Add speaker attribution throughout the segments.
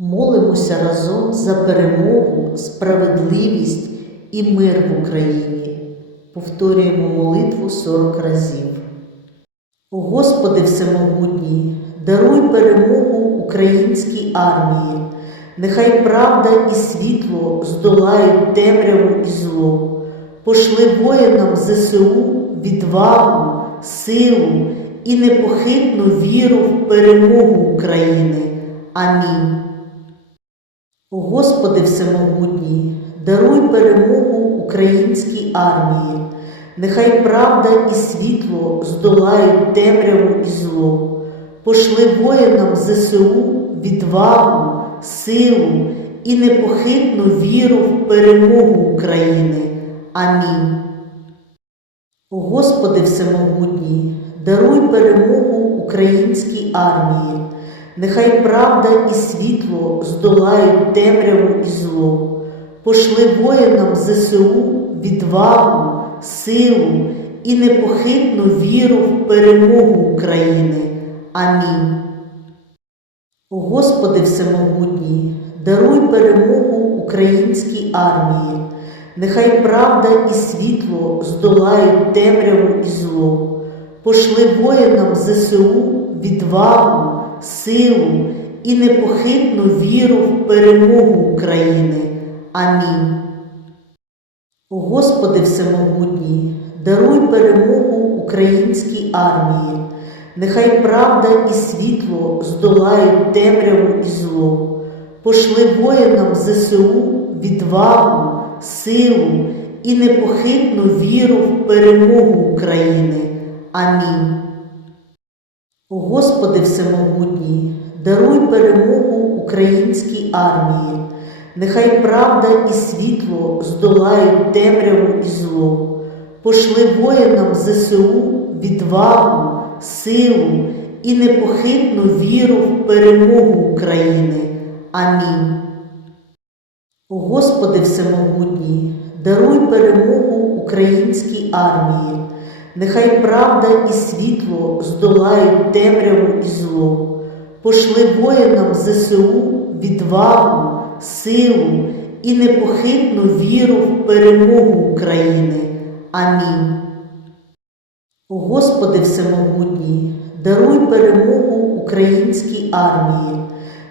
Speaker 1: Молимося разом за перемогу, справедливість і мир в Україні. Повторюємо молитву 40 разів. Господи Всемогутній, даруй перемогу українській армії. Нехай правда і світло здолають темряву і зло. Пошли воїнам ЗСУ відвагу, силу і непохитну віру в перемогу України. Амінь. Господи Всемогутній, даруй перемогу українській армії. Нехай правда і світло здолають темряву і зло. Пошли воїнам ЗСУ відвагу, силу і непохитну віру в перемогу України. Амінь. Господи Всемогутній, даруй перемогу українській армії. Нехай правда і світло здолають темряву і зло. Пошли воїнам ЗСУ відвагу, силу і непохитну віру в перемогу України. Амінь. Господи Всемогутній, даруй перемогу українській армії. Нехай правда і світло здолають темряву і зло. Пошли воїнам ЗСУ відвагу, силу і непохитну віру в перемогу України. Амінь. Господи Всемогутній, даруй перемогу українській армії. Нехай правда і світло здолають темряву і зло. Пошли воїнам ЗСУ відвагу, силу і непохитну віру в перемогу України. Амінь. Господи Всемогутній, даруй перемогу українській армії. Нехай правда і світло здолають темряву і зло. Пошли воїнам ЗСУ відвагу, силу і непохитну віру в перемогу України. Амінь. Господи Всемогутній, даруй перемогу українській армії. Нехай правда і світло здолають темряву і зло. Пошли воїнам ЗСУ відвагу, силу і непохитну віру в перемогу України. Амінь. Господи Всемогутній, даруй перемогу українській армії.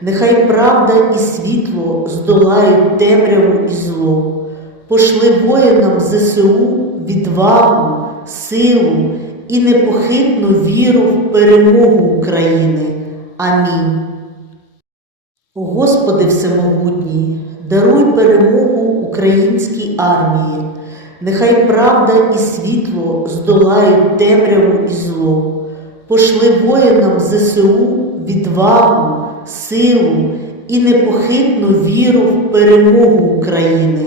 Speaker 1: Нехай правда і світло здолають темряву і зло. Пошли воїнам ЗСУ відвагу, силу і непохитну віру в перемогу України. Амінь. Господи Всемогутній, даруй перемогу українській армії. Нехай правда і світло здолають темряву і зло. Пошли воїнам ЗСУ відвагу, силу і непохитну віру в перемогу України.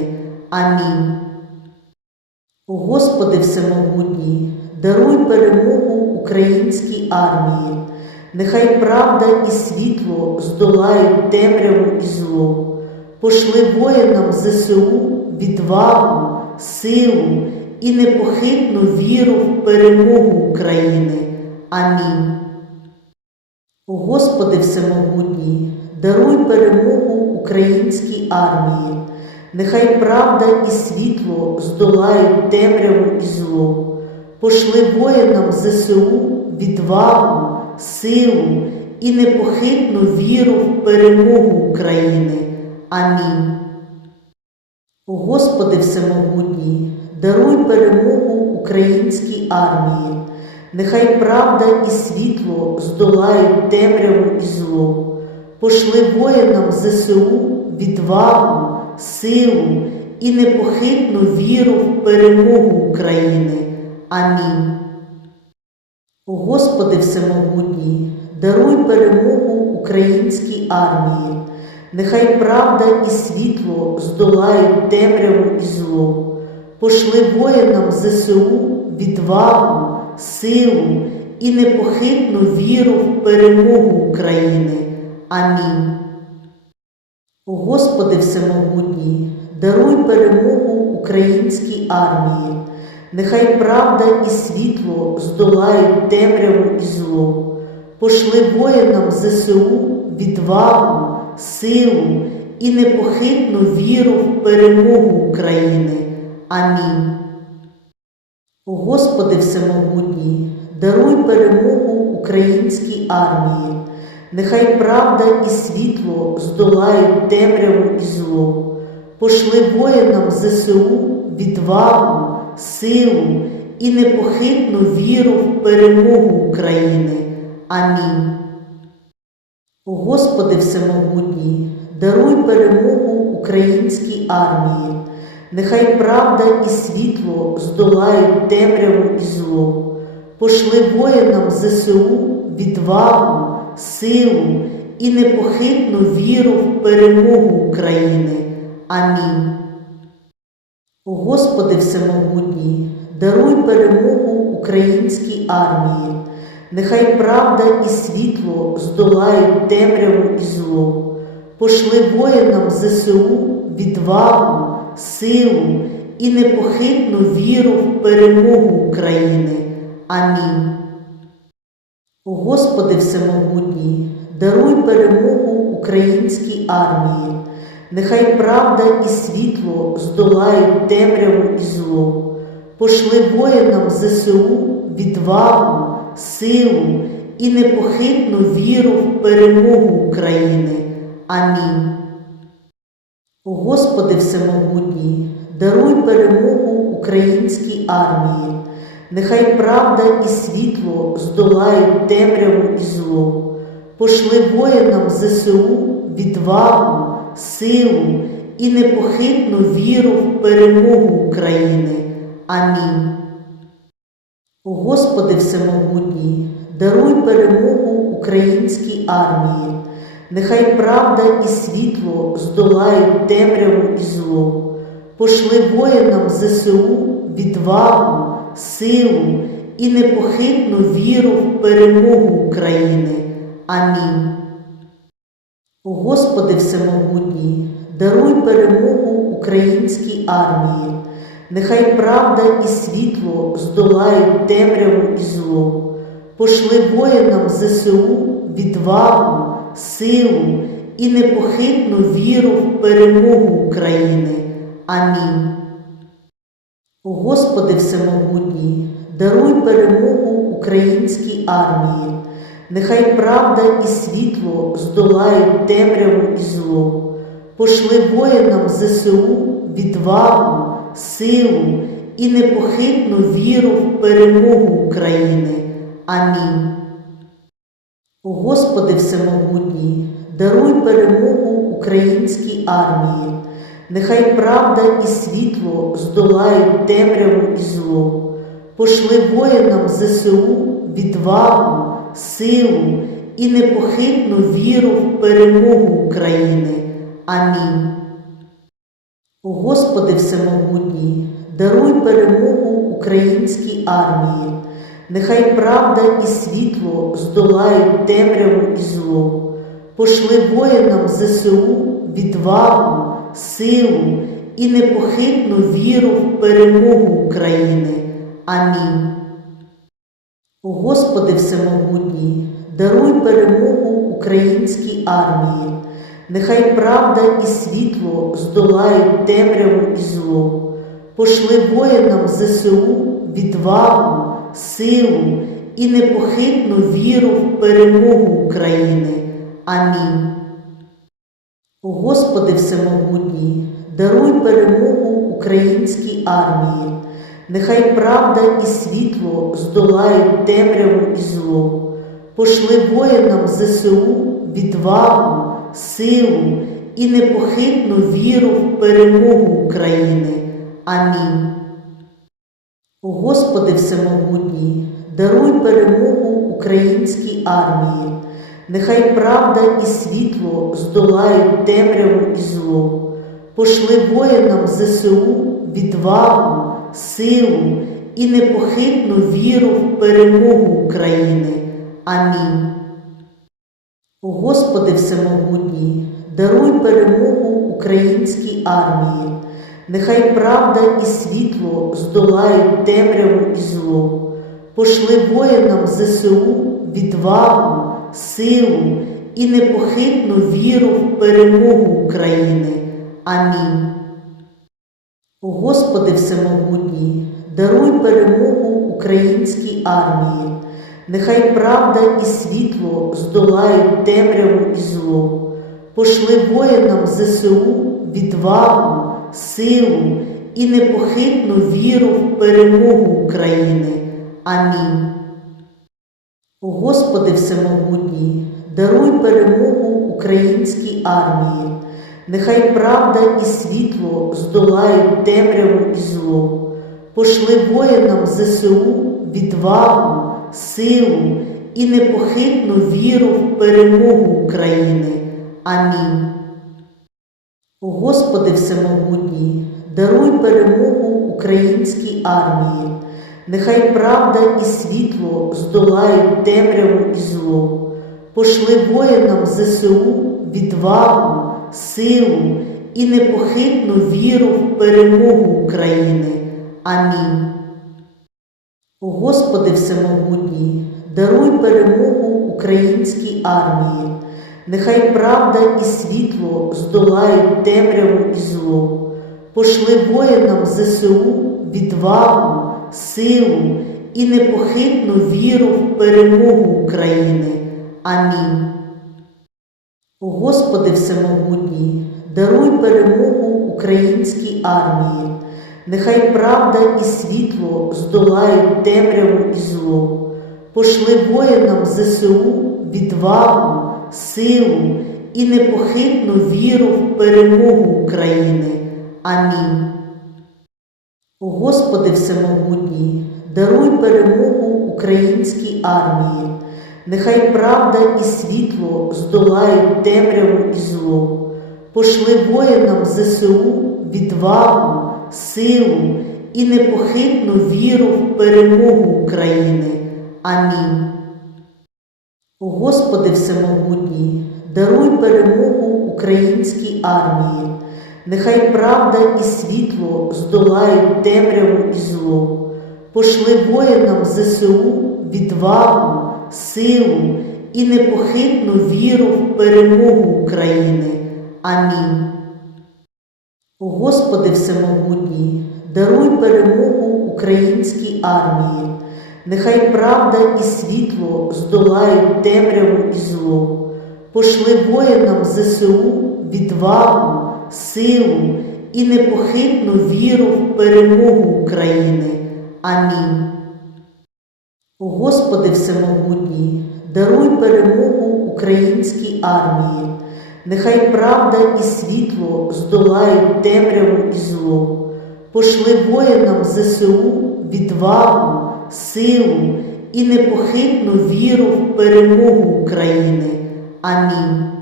Speaker 1: Амінь. Господи Всемогутній, даруй перемогу українській армії. Нехай правда і світло здолають темряву і зло. Пошли воїнам ЗСУ відвагу, силу і непохитну віру в перемогу України. Амінь. Господи Всемогутній, даруй перемогу українській армії. Нехай правда і світло здолають темряву і зло. Пошли воїнам ЗСУ відвагу, силу і непохитну віру в перемогу України. Амінь. Господи Всемогутній, даруй перемогу українській армії. Нехай правда і світло здолають темряву і зло. Пошли воїнам ЗСУ відвагу, силу і непохитну віру в перемогу України. Амінь. Господи Всемогутній, даруй перемогу українській армії. Нехай правда і світло здолають темряву і зло. Пошли воїнам ЗСУ відвагу, силу і непохитну віру в перемогу України. Амінь. Господи Всемогутній, даруй перемогу українській армії. Нехай правда і світло здолають темряву і зло. Пошли воїнам ЗСУ відвагу, силу і непохитну віру в перемогу України. Амінь. Господи Всемогутній, даруй перемогу українській армії. Нехай правда і світло здолають темряву і зло. Пошли воїнам ЗСУ відвагу, силу і непохитну віру в перемогу України. Амінь. Господи Всемогутній, даруй перемогу українській армії. Нехай правда і світло здолають темряву і зло. Пошли воїнам ЗСУ відвагу, силу і непохитну віру в перемогу України. Амінь. Господи Всемогутній, даруй перемогу українській армії. Нехай правда і світло здолають темряву і зло. Пошли воїнам ЗСУ відвагу, силу і непохитну віру в перемогу України. Амінь. Господи Всемогутній, даруй перемогу українській армії. Нехай правда і світло здолають темряву і зло. Пошли воїнам ЗСУ відвагу, силу і непохитну віру в перемогу України. Амінь. Господи Всемогутній, даруй перемогу українській армії. Нехай правда і світло здолають темряву і зло. Пошли воїнам ЗСУ відвагу, силу і непохитну віру в перемогу України. Амінь. Господи Всемогутній, даруй перемогу українській армії. Нехай правда і світло здолають темряву і зло. Пошли воїнам ЗСУ відвагу, силу і непохитну віру в перемогу України. Амінь. Господи Всемогутній, даруй перемогу українській армії. Нехай правда і світло здолають темряву і зло. Пошли воїнам ЗСУ відвагу, силу і непохитну віру в перемогу України. Амінь. Господи Всемогутній, даруй перемогу українській армії. Нехай правда і світло здолають темряву і зло. Пошли воїнам ЗСУ відвагу, силу і непохитну віру в перемогу України. Амінь. Господи Всемогутній, даруй перемогу українській армії. Нехай правда і світло здолають темряву і зло. Пошли воїнам ЗСУ відвагу, силу і непохитну віру в перемогу України. Амінь. Господи Всемогутній, даруй перемогу українській армії. Нехай правда і світло здолають темряву і зло. Пошли воїнам ЗСУ відвагу, силу і непохитну віру в перемогу України. Амінь. Господи Всемогутній, даруй перемогу українській армії. Нехай правда і світло здолають темряву і зло. Пошли воїнам ЗСУ відвагу, силу і непохитну віру в перемогу України. Амінь. Господи Всемогутній, даруй перемогу українській армії. Нехай правда і світло здолають темряву і зло. Пошли воїнам ЗСУ відвагу, силу і непохитну віру в перемогу України. Амінь. Господи Всемогутній, даруй перемогу українській армії. Нехай правда і світло здолають темряву і зло. Пошли воїнам ЗСУ відвагу, силу і непохитну віру в перемогу України. Амінь. Господи Всемогутній, даруй перемогу українській армії. Нехай правда і світло здолають темряву і зло. Пошли воїнам ЗСУ відвагу, силу і непохитну віру в перемогу України. Амінь. Господи Всемогутній, даруй перемогу українській армії. Нехай правда і світло здолають темряву і зло. Пошли воїнам ЗСУ відвагу, силу і непохитну віру в перемогу України. Амінь. Господи Всемогутній, даруй перемогу українській армії. Нехай правда і світло здолають темряву і зло. Пошли воїнам ЗСУ відвагу, силу і непохитну віру в перемогу України. Амінь. Господи Всемогутній, даруй перемогу українській армії. Нехай правда і світло здолають темряву і зло. Пошли воїнам ЗСУ відвагу, силу і непохитну віру в перемогу України. Амінь. Господи Всемогутній, даруй перемогу українській армії. Нехай правда і світло здолають темряву і зло. Пошли воїнам ЗСУ відвагу, силу і непохитну віру в перемогу України. Амінь. Господи Всемогутній, даруй перемогу українській армії. Нехай правда і світло здолають темряву і зло. Пошли воїнам ЗСУ відвагу, силу і непохитну віру в перемогу України. Амінь. Господи Всемогутній, даруй перемогу українській армії. Нехай правда і світло здолають темряву і зло. Пошли воїнам ЗСУ відвагу, силу і непохитну віру в перемогу України. Амінь. Господи Всемогутній, даруй перемогу українській армії. Нехай правда і світло здолають темряву і зло. Пошли воїнам ЗСУ відвагу, силу і непохитну віру в перемогу України. Амінь. Господи Всемогутній, даруй перемогу українській армії. Нехай правда і світло здолають темряву і зло. Пошли воїнам ЗСУ відвагу, силу і непохитну віру в перемогу України. Амінь. Господи Всемогутній, даруй перемогу українській армії. Нехай правда і світло здолають темряву і зло. Пошли воїнам ЗСУ відвагу, силу і непохитну віру в перемогу України. Амінь.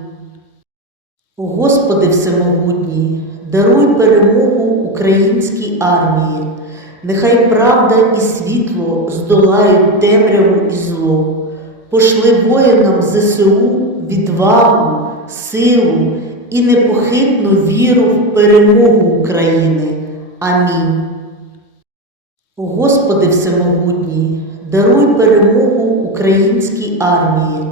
Speaker 1: Господи Всемогутній, даруй перемогу українській армії. Нехай правда і світло здолають темряву і зло. Пошли воїнам ЗСУ відвагу, силу і непохитну віру в перемогу України. Амінь. Господи Всемогутній, даруй перемогу українській армії.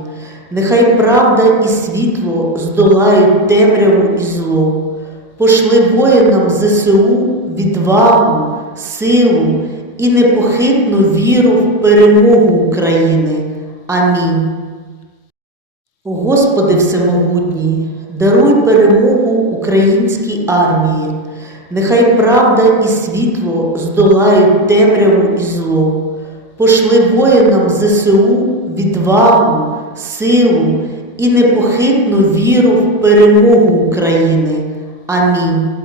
Speaker 1: Нехай правда і світло здолають темряву і зло. Пошли воїнам ЗСУ відвагу, силу і непохитну віру в перемогу України. Амінь. Господи Всемогутній, даруй перемогу українській армії. Нехай правда і світло здолають темряву і зло. Пошли воїнам ЗСУ відвагу, силу і непохитну віру в перемогу України. Амінь.